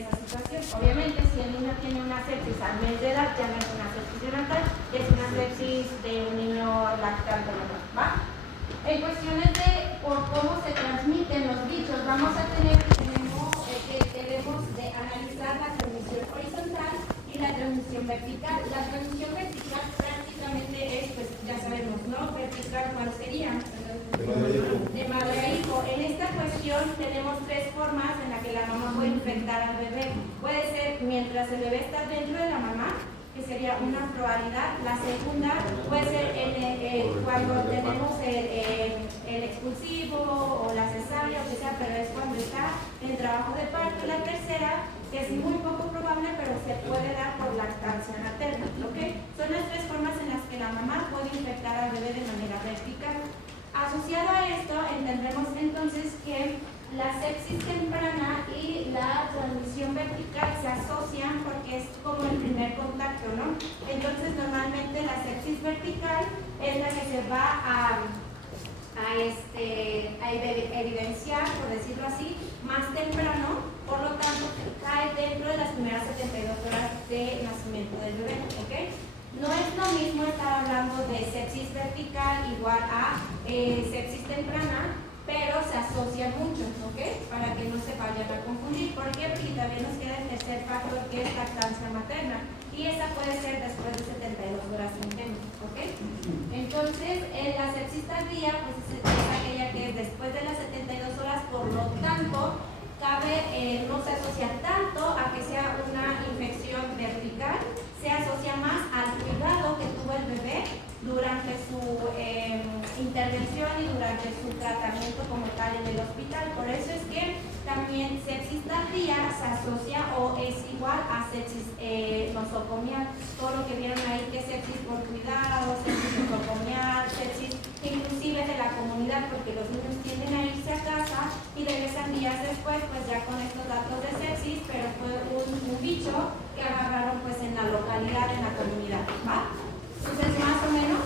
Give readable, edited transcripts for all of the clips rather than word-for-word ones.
esa situación. Obviamente, si el niño tiene una sepsis al mes de edad, ya no es una sepsis neonatal, es una sepsis de un niño lactante, ¿va? En cuestiones de por cómo se transmiten los bichos, vamos a debemos de analizar la transmisión horizontal y la transmisión vertical. La transmisión vertical prácticamente es, pues ya sabemos, ¿no? Vertical, ¿cuál sería? De madre a hijo. En esta cuestión tenemos tres formas en las que la mamá puede infectar al bebé. Puede ser mientras el bebé está dentro de la mamá, que sería una probabilidad. La segunda puede ser cuando tenemos el expulsivo o la cesárea, o que sea, pero es cuando está en trabajo de parto. La tercera, que es muy poco probable, pero se puede dar por lactancia materna, ¿ok? Son las tres formas en las que la mamá puede infectar al bebé de manera vertical. Asociado a esto, entendremos entonces que la sepsis temprana y la transmisión vertical se asocian porque es como el primer contacto, ¿no? Entonces, normalmente la sepsis vertical es la que se va a evidenciar, por decirlo así, más temprano, por lo tanto, cae dentro de las primeras 72 horas de nacimiento del bebé, ¿ok? No es lo mismo estar hablando de sepsis vertical igual a sepsis temprana, pero se asocian mucho, ¿ok? Para que no se vayan a confundir. ¿Por qué? Porque también nos queda el tercer factor, que es lactancia materna, y esa puede ser después de 72 horas intentas, ¿ok? Entonces, la sepsis tardía, pues es aquella que es después de las 72 horas, por lo tanto, no se asocia tanto a que sea una infección vertical, se asocia más al cuidado que tuvo el bebé durante su intervención y durante su tratamiento como tal en el hospital. Por eso es que también sepsis tardía se asocia o es igual a sepsis nosocomial. Todo lo que vieron ahí, que sepsis por cuidado, sepsis nosocomial, sepsis inclusive de la comunidad, porque los niños tienden a irse a casa y regresan días después, pues ya con estos datos de sepsis, pero fue un bicho que agarraron pues en la localidad, en la comunidad, ¿va? Entonces, más o menos,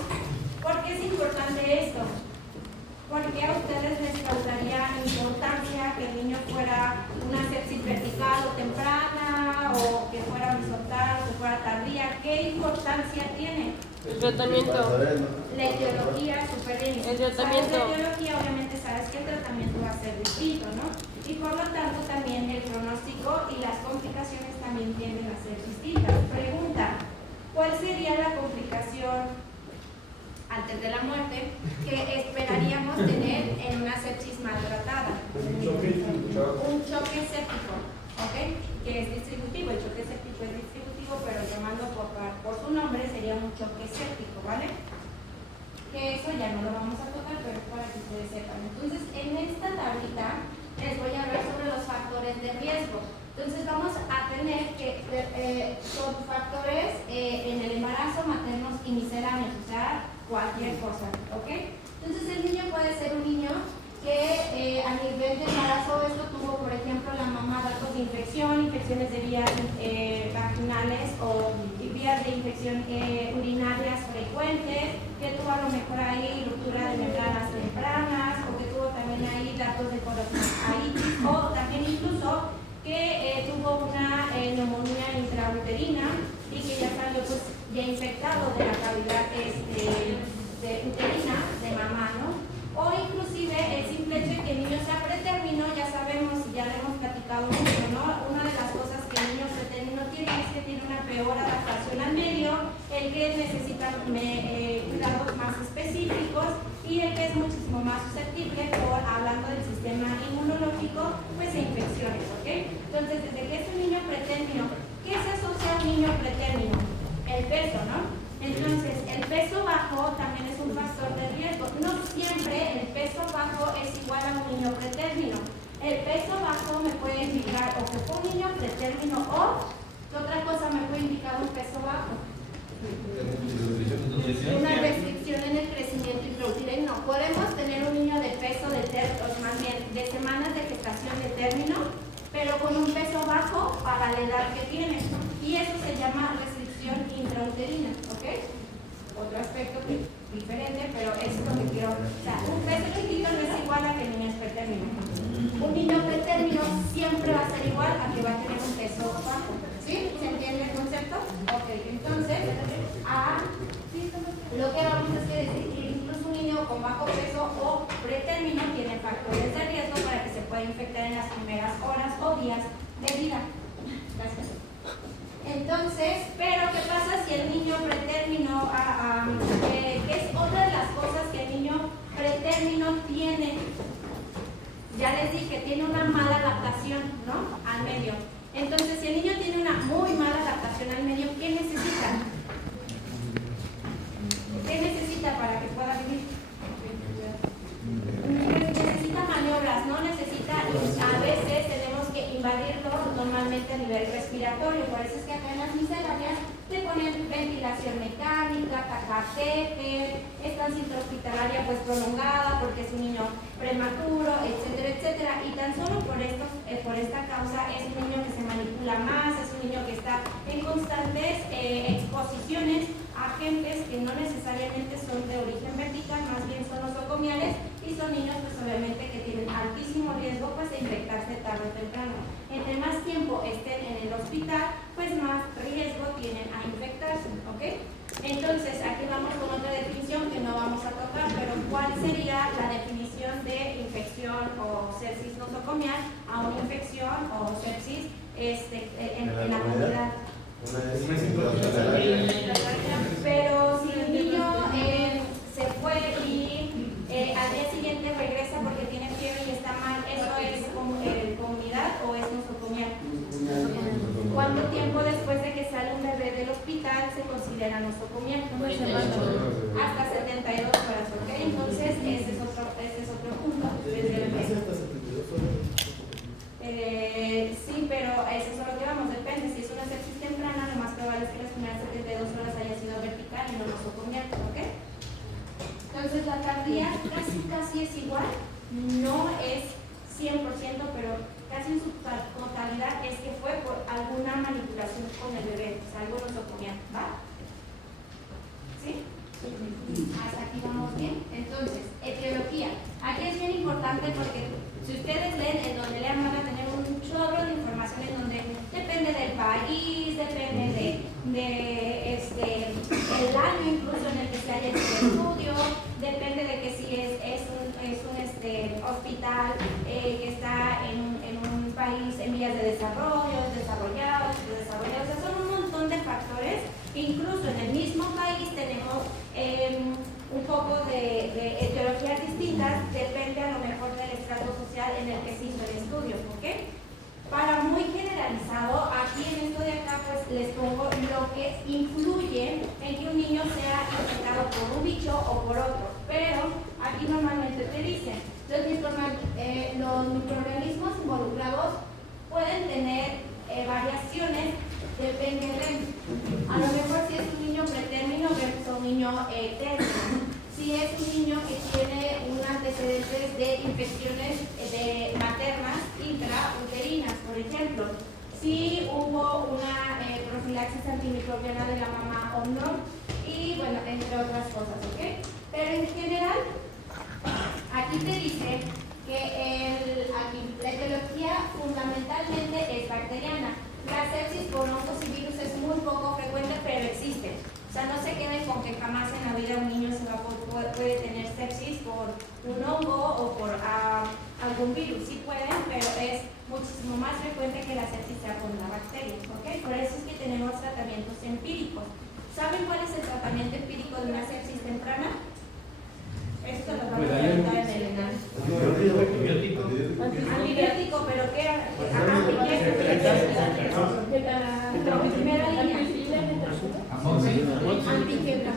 ¿por qué es importante esto? Porque a ustedes les causaría importancia que el niño fuera una sepsis vertical o temprana, o que fuera horizontal, o que fuera tardía. ¿Qué importancia tiene? El tratamiento. La etiología, súper bien. El tratamiento. La etiología, obviamente sabes que el tratamiento va a ser distinto, ¿no? Y por lo tanto también el pronóstico y las complicaciones también tienden a ser distintas. Pregunta, ¿cuál sería la complicación antes de la muerte que esperaríamos tener en una sepsis maltratada? Un choque séptico, ¿ok? Que es distributivo. El choque séptico es distributivo, pero llamando por su nombre sería un choque séptico, ¿vale? Que eso ya no lo vamos a tocar, pero es para que ustedes sepan. Entonces, en esta tablita les voy a hablar sobre los factores de riesgo. Entonces, vamos a tener que son factores en el embarazo, maternos y misceláneos, o sea, cualquier cosa, ¿ok? Entonces, el niño puede ser un niño que a nivel de embarazo esto tuvo, por ejemplo, la mamá datos de infección, infecciones de vías vaginales o vías de infección urinarias frecuentes, que tuvo a lo mejor ahí ruptura de membranas tempranas, o que tuvo también ahí datos de coronavirus, o también incluso que tuvo una neumonía intrauterina y que ya salió pues ya infectado de la cavidad uterina de mamá, ¿no? O inclusive el simple hecho de que el niño sea pretérmino, ya sabemos, ya lo hemos platicado mucho, ¿no? Una de las cosas que el niño pretérmino tiene es que tiene una peor adaptación al medio, el que necesita cuidados más específicos y el que es muchísimo más susceptible, hablando del sistema inmunológico, pues a infecciones, ¿ok? Entonces, desde que es un niño pretérmino, ¿qué se asocia a un niño pretérmino? El peso, ¿no? Entonces, el peso bajo también es un factor de riesgo. No siempre el peso bajo es igual a un niño pretérmino. El peso bajo me puede indicar o que fue un niño pretérmino o ¿qué otra cosa me puede indicar un peso bajo? Una restricción en el crecimiento intrauterino. Podemos tener un niño de peso más bien de semanas de gestación de término, pero con un peso bajo para la edad que tiene. Y eso se llama restricción intrauterina, ¿ok? Otro aspecto que diferente, pero es lo que quiero. O sea, un peso chiquito no es igual a que el niño es pretérmino. Un niño pretérmino siempre va a ser igual a que va a tener un peso días de vida. Gracias. Entonces, pero ¿qué pasa si el niño pretérmino, que es otra de las cosas que el niño pretérmino tiene? Ya les dije, tiene una mala adaptación, ¿no?, al medio. Entonces, si el niño tiene una muy mala adaptación al medio, ¿qué necesita? ¿Qué necesita para que pueda vivir? Necesita maniobras, ¿no? Necesita, a veces tenemos que invadirlo normalmente a nivel respiratorio, por eso es que acá en las misceláneas te ponen ventilación mecánica, catéter, estancia intrahospitalaria pues prolongada porque es un niño prematuro, etcétera, etcétera, y tan solo por esta causa es un niño que se manipula más, es un niño que está en constantes exposiciones a agentes que no necesariamente son de origen vertical, más bien son nosocomiales, y son niños pues obviamente que tienen altísimo riesgo pues de infectarse tarde o temprano. Entre más tiempo estén en el hospital, pues más riesgo tienen a infectarse, ¿ok? Entonces aquí vamos con otra definición que no vamos a tocar, pero ¿cuál sería la definición de infección o sepsis nosocomial a una infección o sepsis en la comunidad? Pero si el niño se fue y al día siguiente regresa porque tiene fiebre y está mal, ¿eso es comunidad o es nosocomial? ¿Cuánto tiempo después de que sale un bebé del hospital se considera nosocomial? Hasta 72 horas, ¿ok? Entonces ese es otro punto. Sí, pero eso es a lo que vamos, depende. Si es una sepsis temprana, lo más probable es que las primeras 72 horas haya sido vertical y no nosocomial, ¿ok? Entonces la tardía casi es igual, no es 100%, pero casi en su totalidad es que fue por alguna manipulación con el bebé, o sea, algo nosocomial, ¿va? ¿Sí? Hasta aquí vamos bien. Entonces, etiología. Aquí es bien importante porque si ustedes leen, en donde lean van a tener un chorro de información en donde depende del país, depende el año incluso en el que se haya hecho el estudio, depende de que si es un hospital que está en un país en vías de desarrollo, desarrollado, o sea, son un montón de factores. Incluso en el mismo país tenemos un poco de etiologías distintas, depende a lo mejor del estrato social en el que se hizo el estudio, ¿ok? Para muy generalizado, aquí en esto de acá pues les pongo lo que influye en que un niño sea infectado por un bicho o por otro, pero aquí normalmente te dicen, los microorganismos involucrados pueden tener variaciones, depende de, a lo mejor si es un niño pretérmino versus un niño término. Si es un niño que tiene un antecedentes de infecciones maternas intrauterinas, por ejemplo, si hubo una profilaxis antimicrobiana de la mamá o no, y bueno, entre otras cosas, ¿ok? Pero en general, aquí te dice que la etiología fundamentalmente es bacteriana. La sepsis por hongos y virus es muy poco frecuente, pero existe. O sea, no se queden con que jamás en la vida un niño puede tener sepsis por un hongo o por algún virus. Sí pueden, pero es muchísimo más frecuente que la sepsis sea por una bacteria, ¿ok? Por eso es que tenemos tratamientos empíricos. ¿Saben cuál es el tratamiento empírico de una sepsis temprana? Esto lo vamos a preguntar en el ENAM. Antibiótico, pero ¿qué? Primera línea. Antigena.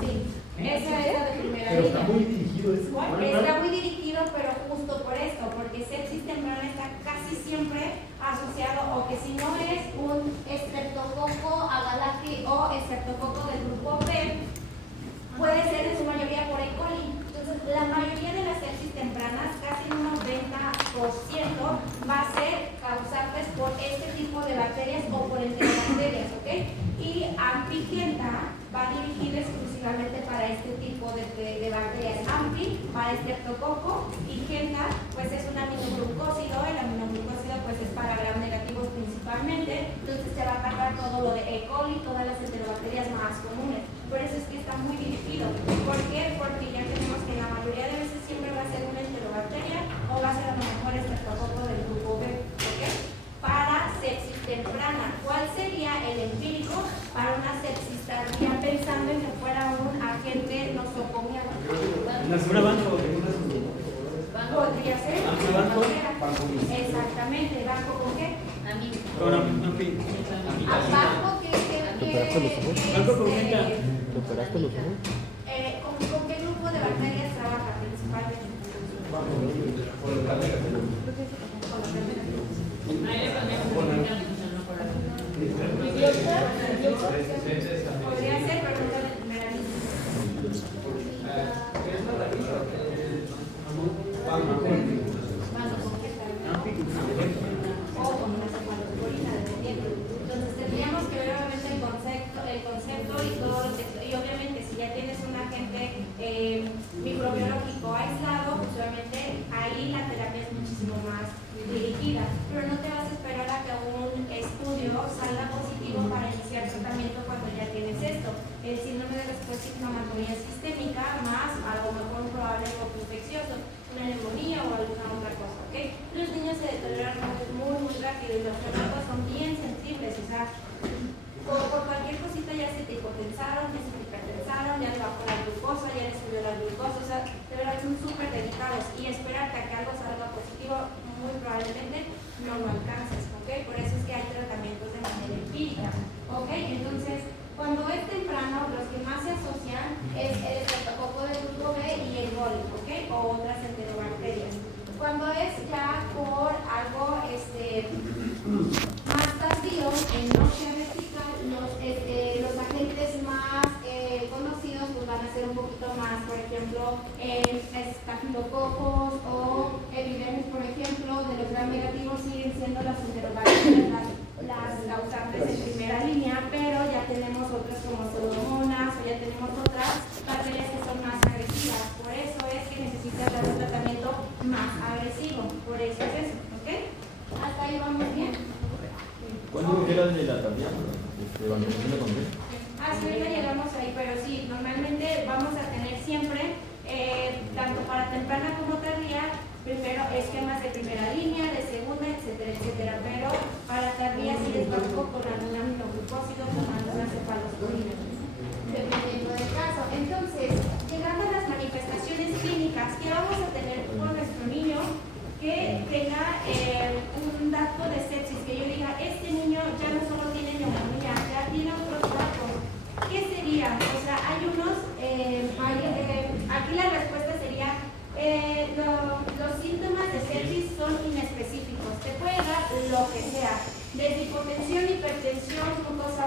Sí, esa es la de primera línea. Está muy dirigido eso. Está muy dirigido, pero justo por esto, porque sepsis temprana está casi siempre asociado, o que si no es un estreptococo agalacti o estreptococo del grupo B, puede ser en su mayoría por E. coli. Entonces, la mayoría de las sepsis tempranas, casi un 90%, va a ser causadas por este tipo de bacterias o por enterobacterias, ¿ok? Y Ampigenta va dirigido exclusivamente para este tipo de bacterias. Ampi para estreptococo y Genta pues es un aminoglucósido. El aminoglucósido pues es para gram negativos principalmente, entonces se va a cargar todo lo de E. coli, todas las enterobacterias más comunes. Por eso es que está muy dirigido. ¿Por qué? Porque ya tenemos que la mayoría de veces siempre va a ser una enterobacteria o va a ser a lo mejor estreptococo del grupo B, ¿ok? Exactamente, ¿banco con qué? Con ampin. ¿Banco que ¿Banco con menta? ¿Te operaste los ojos? ¿Con qué grupo de bacterias trabaja principalmente? Podría ser, pero no de primera línea. O con una cefalosporina, dependiendo. Entonces tendríamos que ver obviamente el concepto y todo el texto. Y obviamente si ya tienes un agente microbiológico aislado, pues obviamente ahí la terapia es muchísimo más dirigida. Pero no te vas a esperar a que un estudio salga positivo para iniciar tratamiento cuando ya tienes esto. El síndrome de respuesta inflamatoria sistémica más a lo mejor un probable foco infeccioso, una neumonía o alguna otra cosa, ¿ok? Los niños se deterioran muy rápido y los fármacos son bien sensibles, o sea, por cualquier cosita ya se te hipotensaron, ya se te hipertensaron, ya le bajó la glucosa, ya le subió la glucosa, o sea, de verdad son súper delicados y esperarte a que algo salga positivo muy probablemente no lo alcances, ¿ok? Por eso es que hay tratamientos de manera empírica, ¿ok? Entonces, cuando es temprano, los que más se asocian es el estreptococo del grupo B y el Goli, ¿ok? O otras enterobacterias. Cuando es ya por algo más tardío, en noche vertical, los agentes más conocidos pues van a ser un poquito más, por ejemplo, estafilococos o epidermis, por ejemplo, de los gram negativos siguen siendo las enterobacterias las causantes en primera línea, pero ya tenemos otras como pseudomonas o ya tenemos otras bacterias que son más agresivas. Por eso es que necesitas dar un tratamiento más agresivo. Por eso es eso, ¿ok? ¿Hasta ahí vamos bien? ¿Cuándo era de la tardía? ¿Cuando se le conté? Sí, ahorita llegamos ahí, pero sí, normalmente vamos a tener siempre, tanto para temprana como tardía, primero esquemas de primera línea, de segunda, etcétera, etcétera, pero para tardía sí les banco con algún aminoglucósido, con alguna cefalosporina, dependiendo del caso. Entonces, llegando a las manifestaciones clínicas, ¿qué vamos a tener con nuestro niño que tenga un dato de sepsis? Que yo diga, este niño ya no solo tiene neumonía, ya tiene otros datos. ¿Qué sería? O sea, hay unos, aquí la respuesta sería, los síntomas de sepsis son inespecíficos, te puede dar lo que sea, desde hipotensión, hipertensión, glucosa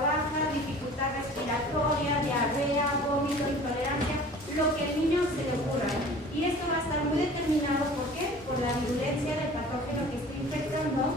baja, dificultad respiratoria, diarrea, vómito, intolerancia, lo que el niño se le ocurra. Y esto va a estar muy determinado, ¿por qué? Por la virulencia del patógeno que esté infectando,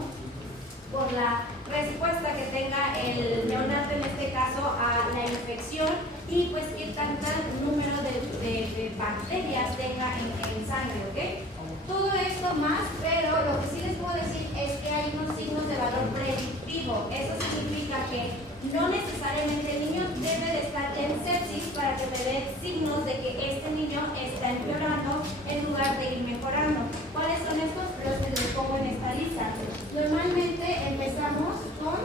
por la respuesta que tenga el neonato en este caso a la infección y pues qué tanto número de bacterias tenga en sangre, ¿ok? Todo esto más, pero lo que sí les puedo decir es que hay unos signos de valor predictivo. Eso significa que no necesariamente el niño debe de estar en sepsis para que me dé signos de que este niño está empeorando en lugar de ir mejorando. ¿Cuáles son estos? Los que les pongo en esta lista. Normalmente empezamos con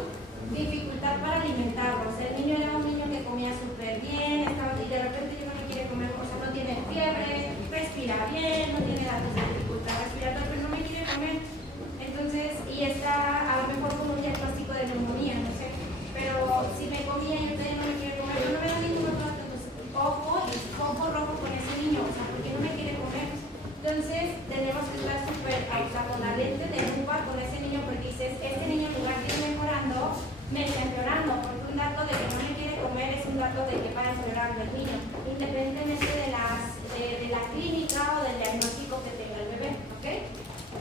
dificultad para alimentarlos. El niño era un niño que comía súper bien, y de repente ya no quiere comer, o sea, no tiene fiebre, respira bien, no tiene datos de dificultad respiratoria, pero no me quiere comer. Entonces, y está a lo mejor con un diagnóstico de neumonía, no sé. Pero si me comía y ahorita ya no me quiere comer, yo no me da ningún otro dato, entonces ojo y ojo rojo con ese niño, o sea, porque no me quiere comer. Entonces, tenemos que estar súper, o sea, con la lente de lupa con ese niño, porque dices, este niño en lugar de ir mejorando, me está empeorando, porque un dato de que no me quiere comer es un dato de que va empeorando el niño, independientemente de la clínica o del diagnóstico que tenga el bebé, ¿ok?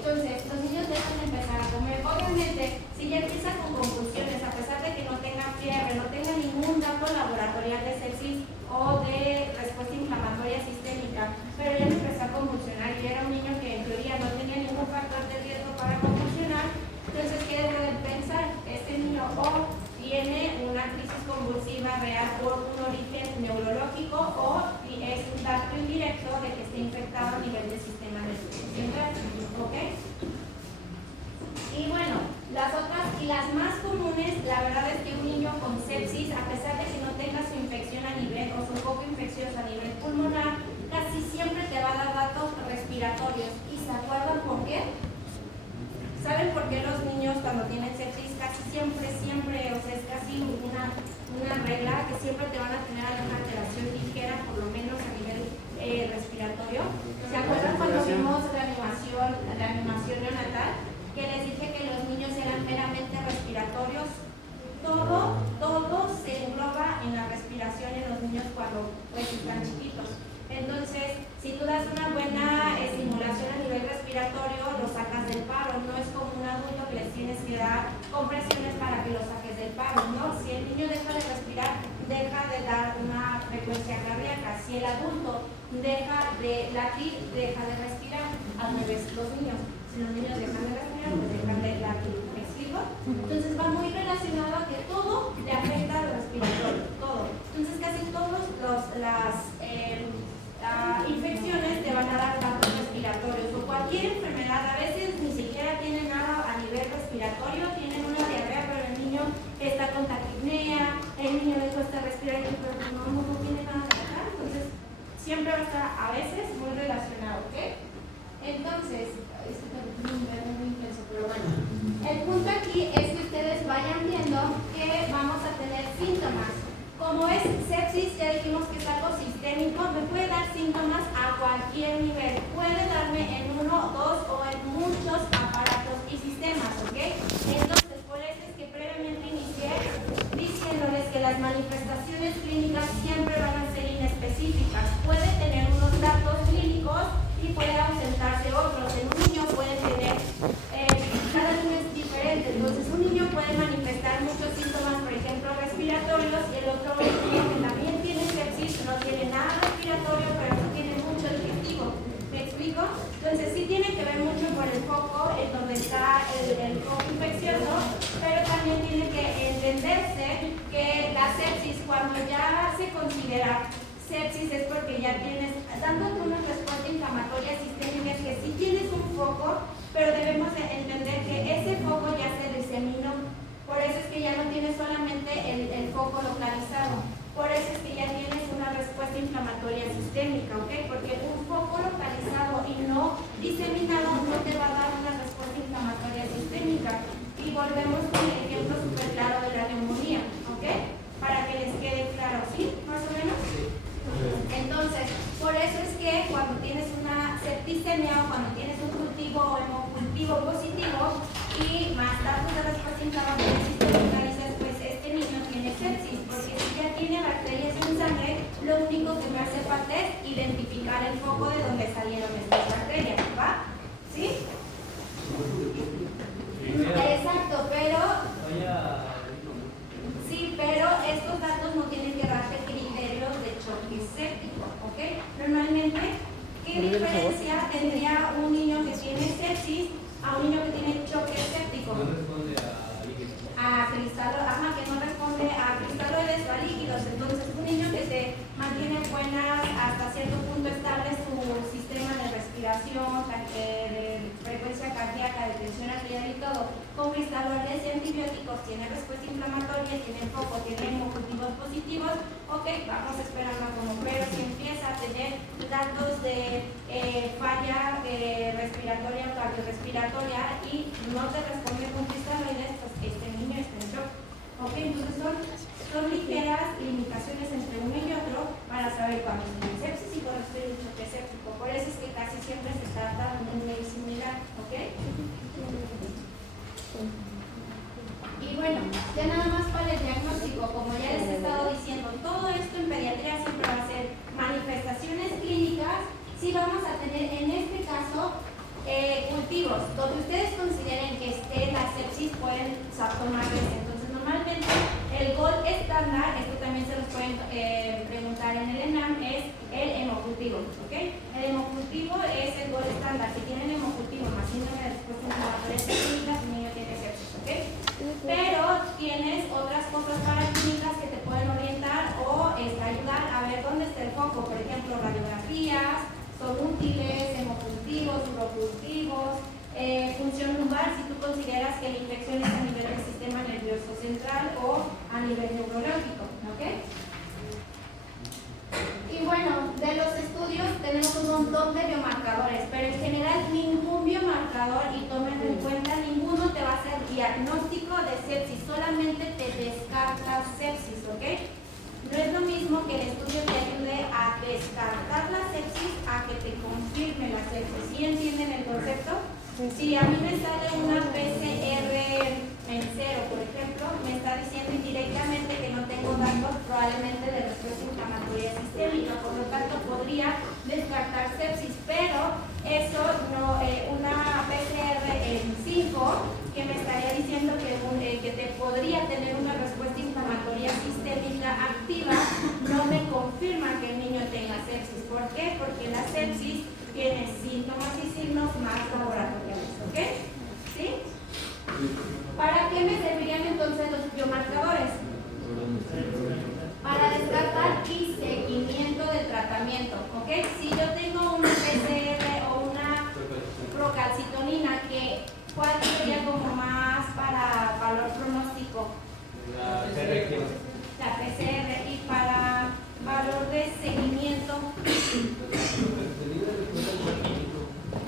Entonces, los niños deben empezar a comer. Obviamente, si ya empieza con convulsiones, a pesar de que no tenga fiebre, no tenga ningún dato laboratorial de sepsis o de respuesta inflamatoria sistémica, pero ya me empezó a convulsionar y era un niño que en teoría no tenía ningún factor de riesgo para convulsionar, entonces, ¿qué deben pensar? Este niño o tiene una crisis convulsiva real por un origen neurológico o es un dato indirecto de que esté infectado a nivel del sistema nervioso central, ¿ok? Y bueno, las otras y las más comunes, la verdad es que un niño con sepsis, a pesar de que no tenga su infección a nivel o su foco infeccioso a nivel pulmonar, casi siempre te va a dar datos respiratorios. ¿Y se acuerdan por qué? por qué los niños cuando tienen sepsis casi siempre, o sea, es casi una regla que siempre te van a tener alguna alteración ligera, por lo menos a nivel respiratorio? ¿Se acuerdan cuando vimos la animación neonatal? Que les dije que los niños eran meramente respiratorios. Todo se engloba en la respiración en los niños cuando pues están chiquitos. Entonces, si tú das una buena estimulación a nivel respiratorio, lo sacas del paro. No es como un adulto que les tienes que dar compresiones para que lo saques del paro, ¿no? Si el niño deja de respirar, deja de dar una frecuencia cardíaca. Si el adulto deja de latir, deja de respirar. Al revés, los niños. Si los niños dejan de respirar, pues dejan de latir. ¿Me explico? Entonces va muy relacionado a que todo le afecta al respiratorio, todo. Entonces casi todas las infecciones te van a dar datos respiratorios o cualquier enfermedad. A veces ni siquiera tienen nada a nivel respiratorio, tienen una diarrea, pero el niño está con taquipnea, el niño le cuesta respirar, pero no tiene nada que dejar. Entonces siempre va a estar a veces muy relacionado, ¿ok? Entonces, esto es muy intenso, pero bueno. El punto aquí es que ustedes vayan viendo que vamos a tener síntomas. Como es sepsis, ya dijimos que es algo sistémico, me puede dar síntomas a cualquier nivel. Puede darme en uno, dos o en muchos aparatos y sistemas, ¿ok? Entonces, por eso es que previamente inicié diciéndoles que las manifestaciones clínicas siempre van a ser inespecíficas. Puede tener unos datos clínicos y puede ausentarse otros. En un niño puede tener, cada niño es diferente, entonces un niño puede manifestar muchos síntomas, por ejemplo, respiratorios, y el otro niño que también tiene sepsis, no tiene nada respiratorio, pero sí tiene mucho digestivo. ¿Me explico? Entonces sí tiene que ver mucho por el foco, en donde está el foco infeccioso, pero también tiene que entenderse que la sepsis, cuando ya se considera sepsis, es porque ya tienes, dándote una respuesta inflamatoria sistémica, que sí tienes un foco, pero debemos de entender que ese foco ya se diseminó. Por eso es que ya no tienes solamente el foco localizado. Por eso es que ya tienes una respuesta inflamatoria sistémica, ¿ok? Porque un foco localizado y no diseminado no te va a dar una respuesta inflamatoria sistémica. Y volvemos con el ejemplo súper claro de la neumonía, ¿ok? Para que les quede claro, ¿sí? Más o menos. Entonces, por eso es que cuando tienes una septicemia o cuando tienes un cultivo o hemocultivo positivo y más datos de respuesta inflamatoria sistémica, dices, pues este niño tiene sepsis, porque si ya tiene bacterias en sangre, lo único que me hace falta es identificar el foco de donde salieron estas bacterias, ¿va? ¿Sí? Exacto, pero sí, pero estos datos no tienen que darte criterios de choque séptico, ¿ok? Normalmente, ¿qué diferencia tendría un niño que tiene sepsis a un niño que tiene choque séptico? No responde a que no responde a cristaloides o a líquidos. Entonces, un niño que se mantiene buenas, hasta cierto punto estable su sistema de respiración, de frecuencia cardíaca, de tensión arterial y todo, con cristaloides y antibióticos, tiene respuesta inflamatoria, tiene foco, tiene hemocultivos positivos, ok, vamos a esperar más como. Pero si empieza a tener datos de falla respiratoria o cardiorrespiratoria y no te responde con cristaloides, pues este niño está en shock. Ok, entonces son ligeras limitaciones entre uno y otro para saber cuándo estoy en sepsis y cuándo estoy en choque séptico. Por eso es que casi siempre se trata de un medio similar, ¿ok? Y bueno, ya nada más para el diagnóstico, como ya les he estado diciendo, todo esto en pediatría siempre va a ser manifestaciones clínicas. Sí vamos a tener en este caso cultivos, donde ustedes consideren que esté la sepsis, pueden tomarles. Entonces normalmente el gold estándar, esto también se los pueden preguntar en el ENAM, es el hemocultivo, ¿ok? El hemocultivo es el gold estándar. Si tienen hemocultivo más síndrome de respuesta inflamatoria sistémica, su niño tiene sepsis, ¿ok? Pero tienes otras cosas paraquímicas que te pueden orientar o ayudar a ver dónde está el foco. Por ejemplo, radiografías son útiles, hemocultivos, urocultivos, función lumbar, si tú consideras que la infección es a nivel del sistema nervioso central o a nivel neurológico, ¿ok? Y bueno, de los estudios tenemos un montón de biomarcadores, pero en general ningún biomarcador, y tomen en cuenta, ninguno solamente te descarta sepsis, ¿ok? No es lo mismo que el estudio te ayude a descartar la sepsis a que te confirme la sepsis. ¿Sí entienden el concepto? Si a mí me sale una PCR en 0, por ejemplo, me está diciendo indirectamente que no tengo datos probablemente de respuesta inflamatoria sistémica, por lo tanto podría descartar sepsis, pero eso no, una PCR en 5 que me estaría diciendo que te podría tener una respuesta inflamatoria sistémica activa, no me confirma que el niño tenga sepsis. ¿Por qué? Porque la sepsis tiene síntomas y signos más laboratoriales, ¿ok? ¿Sí? ¿Para qué me servirían entonces los biomarcadores? Para descartar y seguimiento del tratamiento, ¿ok? Si yo tengo una PCR o una procalcitonina, ¿cuál sería como más para valor pronóstico? La PCR. Y para valor de seguimiento,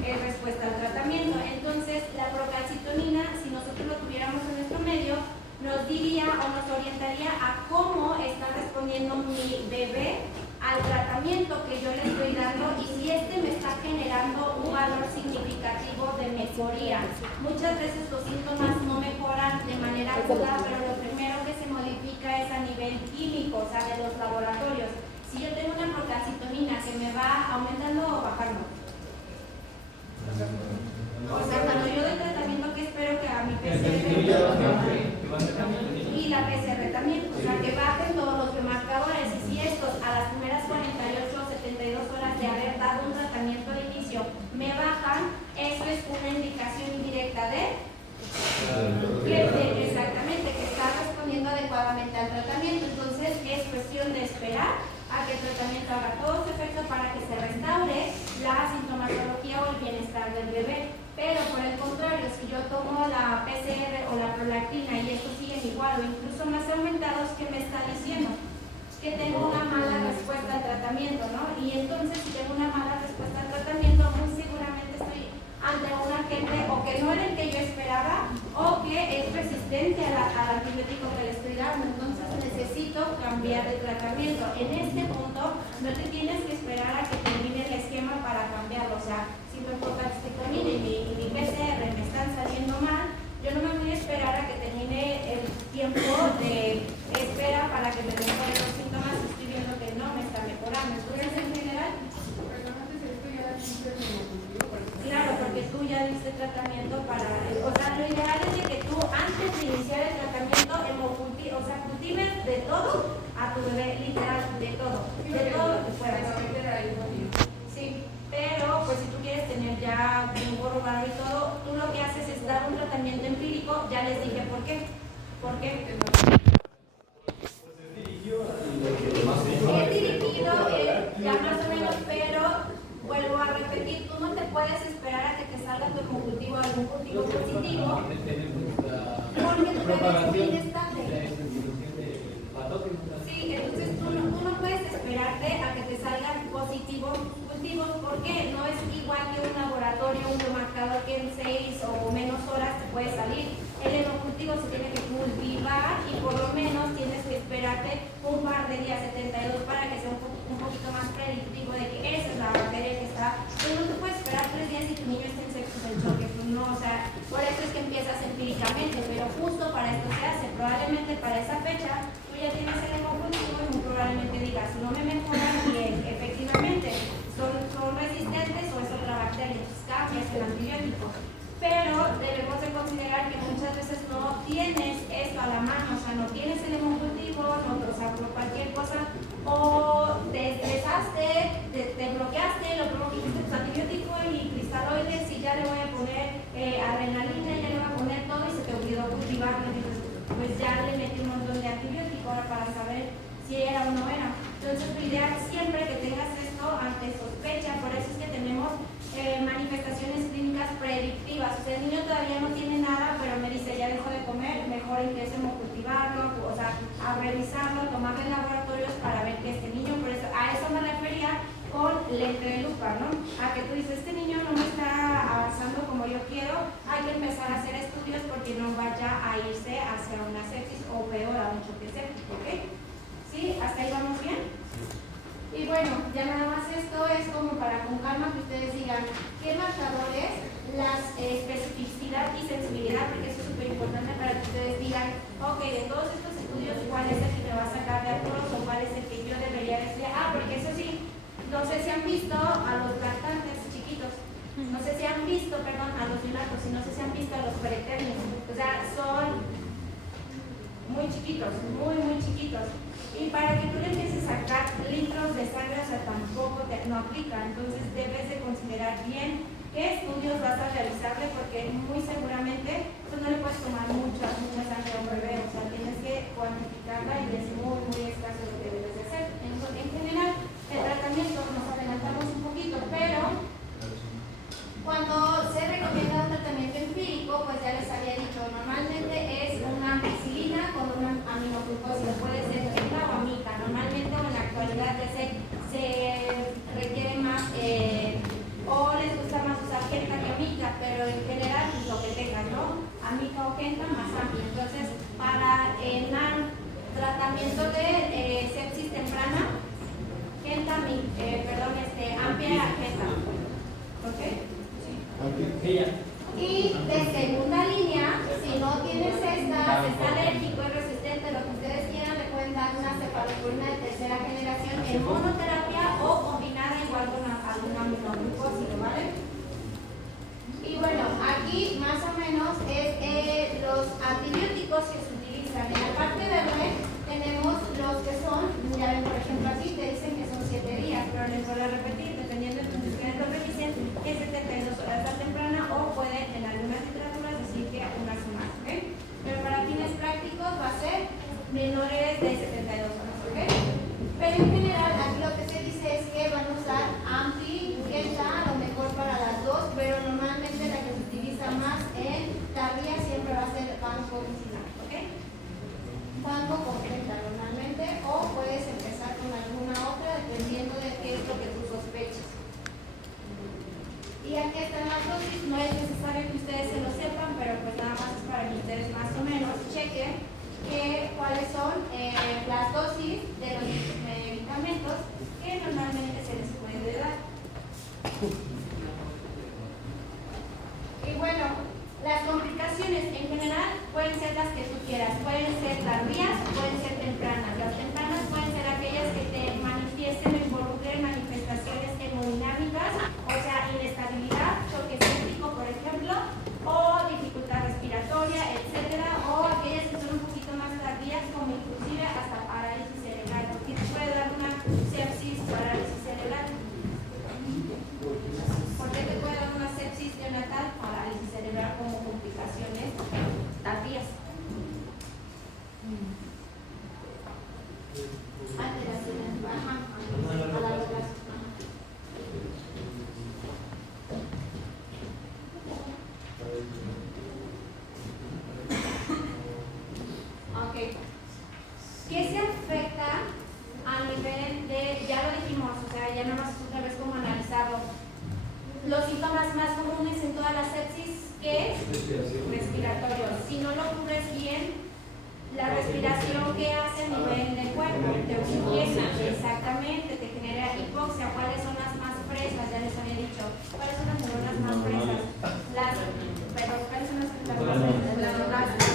respuesta al tratamiento. Entonces, la procalcitonina, si nosotros lo tuviéramos en nuestro medio, nos diría o nos orientaría a cómo está respondiendo mi bebé al tratamiento que yo le estoy dando y si este me está generando un valor significativo de mejoría. Muchas veces los síntomas no mejoran de manera aguda, pero lo primero que se modifica es a nivel químico, o sea, de los laboratorios. Si yo tengo una procalcitonina que me va aumentando o bajando, o sea, cuando yo doy tratamiento, que espero que a mi PCR y la PCR también, o sea, que bajen todos los biomarcadores. Y si estos a las primeras 48 o 72 horas de haber dado un tratamiento de inicio me bajan, eso es una indicación indirecta de que exactamente, que está respondiendo adecuadamente al tratamiento. Entonces es cuestión de esperar a que el tratamiento haga todo su efecto para que se restaure la sintomatología o el bienestar del bebé. Pero por el contrario, si yo tomo la PCR o la prolactina y estos siguen igual o incluso más aumentados, ¿qué me está diciendo? Que tengo una mala respuesta al tratamiento, ¿no? Y entonces si tengo una mala respuesta al tratamiento, muy seguramente estoy ante un agente o que no era el que yo esperaba o que es resistente al antibiótico que le estoy dando. Entonces necesito cambiar de tratamiento. En este punto no te tienes que esperar a que termine el esquema para cambiarlo. O sea, si mi procalcitonina y mi PCR me están saliendo mal, yo no me voy a esperar a que termine el tiempo de espera para que me mejoren los síntomas y estoy viendo que no me está mejorando. Entonces, en general, claro, porque tú ya diste tratamiento para... O sea, lo ideal es de que tú, antes de iniciar el tratamiento, cultives de todo a tu bebé, literal, de todo lo que puedas. Sí, pero pues si tú quieres tener ya un corroborado y todo, tú lo que haces es dar un tratamiento empírico. Ya les dije por qué. ¿Por qué? Es dirigido, ya más o menos, pero vuelvo a repetir, tú no te puedes esperar a que te salga tu hemocultivo algún cultivo positivo, porque tu bebé es inestable. Sí, entonces tú no puedes esperarte a que te salgan positivos cultivos, porque no es igual que un laboratorio, un biomarcador que en 6 o menos horas te puede salir. El hemocultivo se tiene que cultivar y por lo menos tienes que esperarte un par de días, 72, para que sea un poquito más predictivo de que esa es la bacteria que está. Pues no te puedes esperar 3 días y tu niño está en sexo del choque, pues no, o sea, por eso es que empiezas empíricamente, pero justo para esto se hace. Probablemente para esa fecha tú ya tienes el hemocultivo y muy probablemente digas, no me mejoran bien, efectivamente, son resistentes o es otra bacteria, entonces cambias el antibiótico. Pero debemos de considerar que muchas veces no tienes esto a la mano, o sea, no tienes el hemocultivo, o sea, por cualquier cosa, o te estresaste, te bloqueaste, lo primero que hiciste es antibiótico y cristaloides y ya le voy a poner adrenalina, ya le voy a poner todo y se te olvidó cultivarlo, y dices, pues ya le metí un montón de antibiótico ahora para saber si era o no era. Entonces, lo ideal siempre que tengas esto ante sospecha, por eso es que tenemos manifestaciones clínicas predictivas. O sea, el niño todavía no tiene nada, pero me dice, ya dejó de comer, mejor empecemos a cultivarlo, o sea, a revisarlo, tomarle laboratorios para ver que este niño, por eso, a eso me refería con lente de lupa, ¿no? A que tú dices, este niño no me está avanzando como yo quiero, hay que empezar a hacer estudios porque que no vaya a irse hacia una sepsis o peor a un choque séptico, ¿ok? ¿Sí? ¿Hasta ahí vamos bien? Y bueno, ya nada más esto es como para con calma que ustedes digan qué marcadores, la especificidad y sensibilidad, porque eso es súper importante para que ustedes digan, ok, de todos estos estudios, ¿cuál es el que me va a sacar de apuros o cuál es el que yo debería estudiar? Porque eso sí, no sé si han visto a los lactantes chiquitos, no sé si han visto, perdón, a los neonatos, y no sé si han visto a los preternos, o sea, son muy chiquitos, muy chiquitos. Y para que tú le empieces a sacar litros de sangre, o sea, tampoco no aplica. Entonces debes de considerar bien qué estudios vas a realizarle, porque muy seguramente pues no le puedes tomar mucha sangre a un bebé, o sea, tienes que cuantificarla y es muy escaso lo que debes de hacer. En general, el tratamiento nos adelantamos un poquito, pero cuando se recomienda un tratamiento empírico, pues ya les había dicho, normalmente es una ampicilina con una aminoglucosa, puede ser fibra o amica. Normalmente o en la actualidad ya se requiere más, o les gusta más usar genta que amica, pero en general pues lo que tengan, ¿no? Amica o genta más amplia. Entonces, para el tratamiento de sepsis temprana, amplia genta. ¿Ok? Y de segunda línea, si no tienes esta, si está alérgico, es resistente, lo que ustedes quieran, le pueden dar una cefalosporina de tercera generación en monoterapia o combinada igual con alguna aminoglucósido, ¿vale? Y bueno, aquí más o menos es los antibióticos que se utilizan. En la parte verde tenemos los que son, ya ven, por ejemplo, aquí te dicen que son 7 días, pero les voy a repetir, dependiendo de ustedes lo revisen, que es 72 horas a temprana o pueden en algunas literaturas decir que unas más, ¿ok? Pero para fines prácticos va a ser menores de 72 horas, ¿ok? Pero en general aquí lo que se dice es que van a usar ampli, genta, a lo mejor para las dos, pero normalmente la que se utiliza más en tardía siempre va a ser vancomicina, ¿ok? Banco con genta normalmente, o puedes empezar con alguna otra dependiendo de qué es lo que tú sospechas. Y aquí están las dosis, no es necesario que ustedes se lo sepan, pero pues nada más es para que ustedes más o menos chequen cuáles son las dosis de los medicamentos que normalmente se les puede dar. Y bueno, las complicaciones en general pueden ser las que tú quieras, pueden ser tardías o pueden ser tempranas. Las tempranas pueden ser aquellas que te manifiesten o involucren manifestaciones hemodinámicas, o sea, inestabilidad, choque séptico, por ejemplo, o dificultad respiratoria, etcétera, o aquellas que son un poquito más tardías, como inclusive hasta parálisis cerebral, porque te puede dar una sepsis, parálisis cerebral. ¿Por qué te puede dar una sepsis neonatal, parálisis cerebral como complicaciones tardías? Alteraciones, a largo plazo. Ok. ¿Qué se afecta a nivel de, ya lo dijimos, o sea, ya nada más otra vez como analizarlo? Los síntomas más comunes en todas las sepsis, ¿qué es? Respiratorio. Si no lo cubres bien, la respiración que hace a nivel del cuerpo, te oxigena, exactamente, te genera hipoxia. ¿Cuáles son las más fresas? Ya les había dicho. ¿Cuáles son las neuronas más fresas? ¿Cuáles son las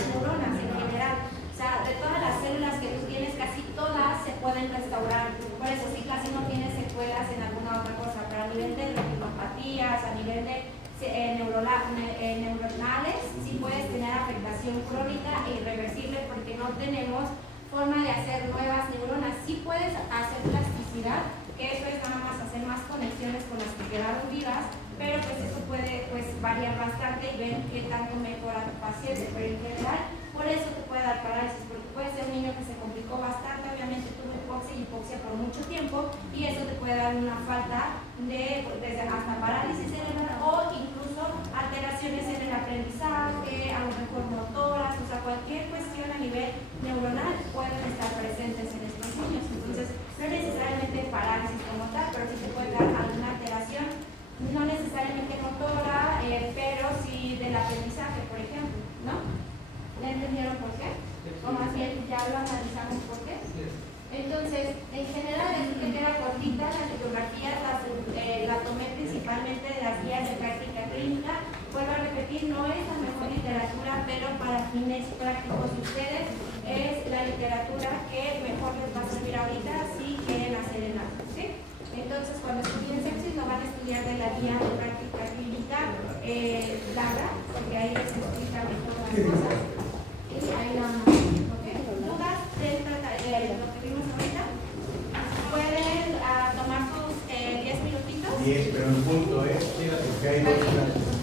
neuronas en general? O sea, de todas las células que tú tienes, casi todas se pueden restaurar. Por eso sí, casi no tienes secuelas en alguna otra cosa, pero a nivel de retinopatías, a nivel de neuronales, sí puedes tener afectación crónica e irreversible porque no tenemos forma de hacer nuevas neuronas. Sí puedes hacer plasticidad, que eso es nada más hacer más conexiones con las que quedaron vivas, pero pues eso puede variar bastante y ver qué tanto mejora tu paciente, pero en general por eso te puede dar parálisis, porque puede ser un niño que se complicó bastante, obviamente tuvo hipoxia por mucho tiempo y eso te puede dar una falta desde hasta parálisis cerebral o incluso alteraciones en el aprendizaje, a lo mejor motoras, o sea, cualquier cuestión a nivel neuronal pueden estar presentes en estos niños. Entonces, no necesariamente parálisis como tal, pero sí te puede dar alguna alteración, no necesariamente motora, pero sí del aprendizaje, por ejemplo, ¿no? también ya lo analizamos por qué. Entonces, en general es que era cortita, las bibliografías la tomé principalmente de las guías de práctica clínica. Vuelvo a repetir, no es la mejor literatura, pero para fines prácticos de ustedes es la literatura que mejor les va a servir ahorita si quieren hacer el acto, ¿sí? Entonces, cuando estudien sepsis, lo van a estudiar de la guía de práctica clínica larga, porque ahí les explica mejor las cosas. Y ahí la vamos, ¿ok? Dudas de lo que vimos ahorita. Pueden tomar sus 10 minutitos. 10, pero en punto, ¿eh? Porque hay dos.